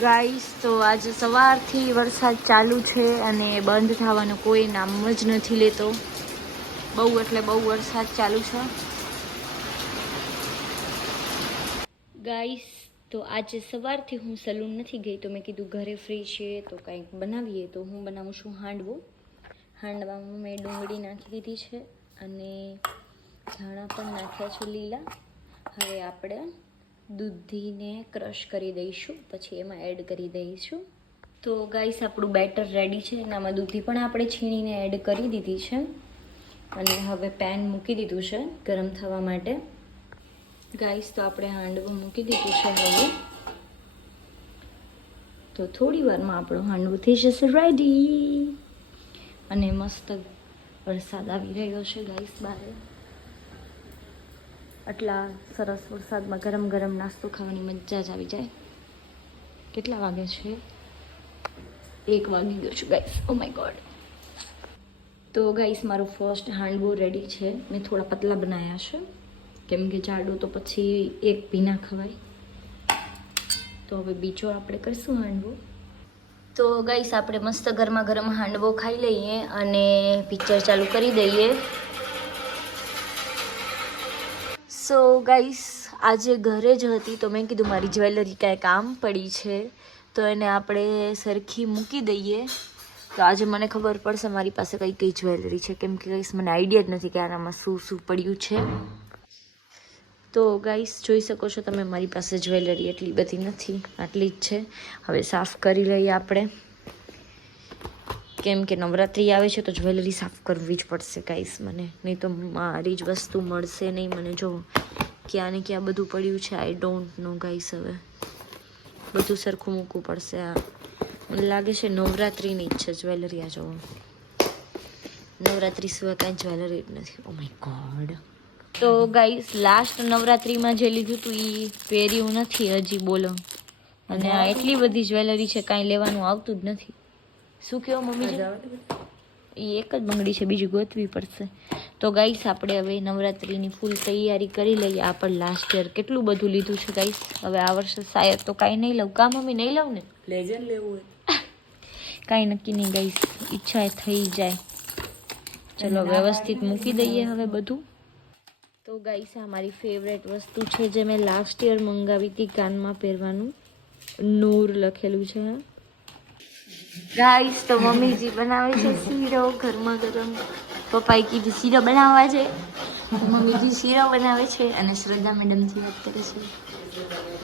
Guys, તો આજે સવારથી વરસાદ ચાલુ છે અને બંધ થવાનો કોઈ નામ જ નથી લેતો. બહુ એટલે બહુ વરસાદ ચાલુ છે. ગાઈસ, તો આજે સવારથી હું સલૂન નથી ગઈ તો મેં કીધું ઘરે ફ્રી છે તો કંઈક બનાવીએ. તો હું બનાવું છું હાંડવો. હાંડવામાં મેં ડુંગળી નાખી દીધી છે અને ધાણા પણ નાખ્યા છે લીલા. હવે આપણે દૂધીને ક્રશ કરી દઈશું, પછી એમાં એડ કરી દઈશું. તો ગાઈસ આપણું બેટર રેડી છે એનામાં દૂધી પણ આપણે છીણીને એડ કરી દીધી છે. અને હવે પેન મૂકી દીધું છે ગરમ થવા માટે. ગાઈસ તો આપણે હાંડવો મૂકી દીધું છે હવે. તો થોડી વારમાં આપણું હાંડવું થઈ જશે રેડી અને મસ્ત વરસાદ આવી રહ્યો છે ગાઈસ બહાર આટલા સરસ વરસાદમાં ગરમ ગરમ નાસ્તો ખાવાની મજા જ આવી જાય. કેટલા વાગે છે? એક વાગી ગયો છું ગાઈસ ઓ માય ગોડ તો ગાઈસ મારો ફર્સ્ટ હાંડવો રેડી છે. મેં થોડા પતલા બનાવ્યા છે. કેમ કે જાડો તો પછી એક ભીના ખવાય. તો હવે બીજો આપણે કરશું હાંડવો તો ગાઈસ આપણે મસ્ત ગરમા ગરમ હાંડવો ખાઈ લઈએ અને પિક્ચર ચાલુ કરી દઈએ. સો ગાઈસ આજે ઘરે જ હતી તો મેં કીધું મારી જ્વેલરી કાંઈ કામ પડી છે, તો એને આપણે સરખી મૂકી દઈએ. તો આજે મને ખબર પડશે મારી પાસે કઈ કઈ જ્વેલરી છે. કેમ કે ગાઈસ મને આઈડિયા જ નથી કે આનામાં શું શું પડ્યું છે. તો ગાઈસ જોઈ શકો છો તમે, મારી પાસે જ્વેલરી એટલી બધી નથી, આટલી જ છે. હવે સાફ કરી લઈએ આપણે. કેમ કે નવરાત્રિ આવે છે તો જ્વેલરી સાફ કરવી જ પડશે ગાઈસ મને નહીં તો મારી જ વસ્તુ મળશે નહીં. મને જો ક્યાં ને ક્યાં બધું પડ્યું છે આઈ ડોન્ટ નો ગાઈસ હવે. બધું સરખું મૂકવું પડશે આ. મને લાગે છે નવરાત્રિની જ છે જ્વેલરી આ જોવો. નવરાત્રિ સિવાય કાંઈ જ્વેલરી જ નથી. ઓ માય ગોડ તો ગાઈસ લાસ્ટ નવરાત્રિમાં જે લીધું હતું એ પહેર્યું નથી હજી બોલો. અને આ એટલી બધી જ્વેલરી છે, કાંઈ લેવાનું આવતું જ નથી. શું કહો મમ્મી એ એક જ બંગડી છે બીજું ગોતવી પડશે. તો ગાઈસ આપણે હવે નવરાત્રિની ફૂલ તૈયારી કરી લઈએ. આ પણ લાસ્ટ યર કેટલું બધું લીધું છે ગાઈસ હવે આ વર્ષે શાયદ તો કાંઈ નહીં લઉં. કા મમ્મી નહીં લઉં ને? લેજન લેવું હોય. કાંઈ નક્કી નહીં ગાઈસ ઈચ્છા થઈ જાય. ચલો વ્યવસ્થિત મૂકી દઈએ હવે બધું. તો ગાઈસ આ મારી ફેવરેટ વસ્તુ છે જે મેં લાસ્ટ યર મંગાવી હતી કાનમાં પહેરવાનું. નૂર લખેલું છે ગાઈસ તો મમ્મીજી બનાવે છે શીરો, ઘરમાં ગરમ. પપ્પાએ કીધું, શીરો બનાવવા છે. મમ્મીજી શીરો બનાવે છે અને શ્રદ્ધા મેડમથી વાત કરે છે.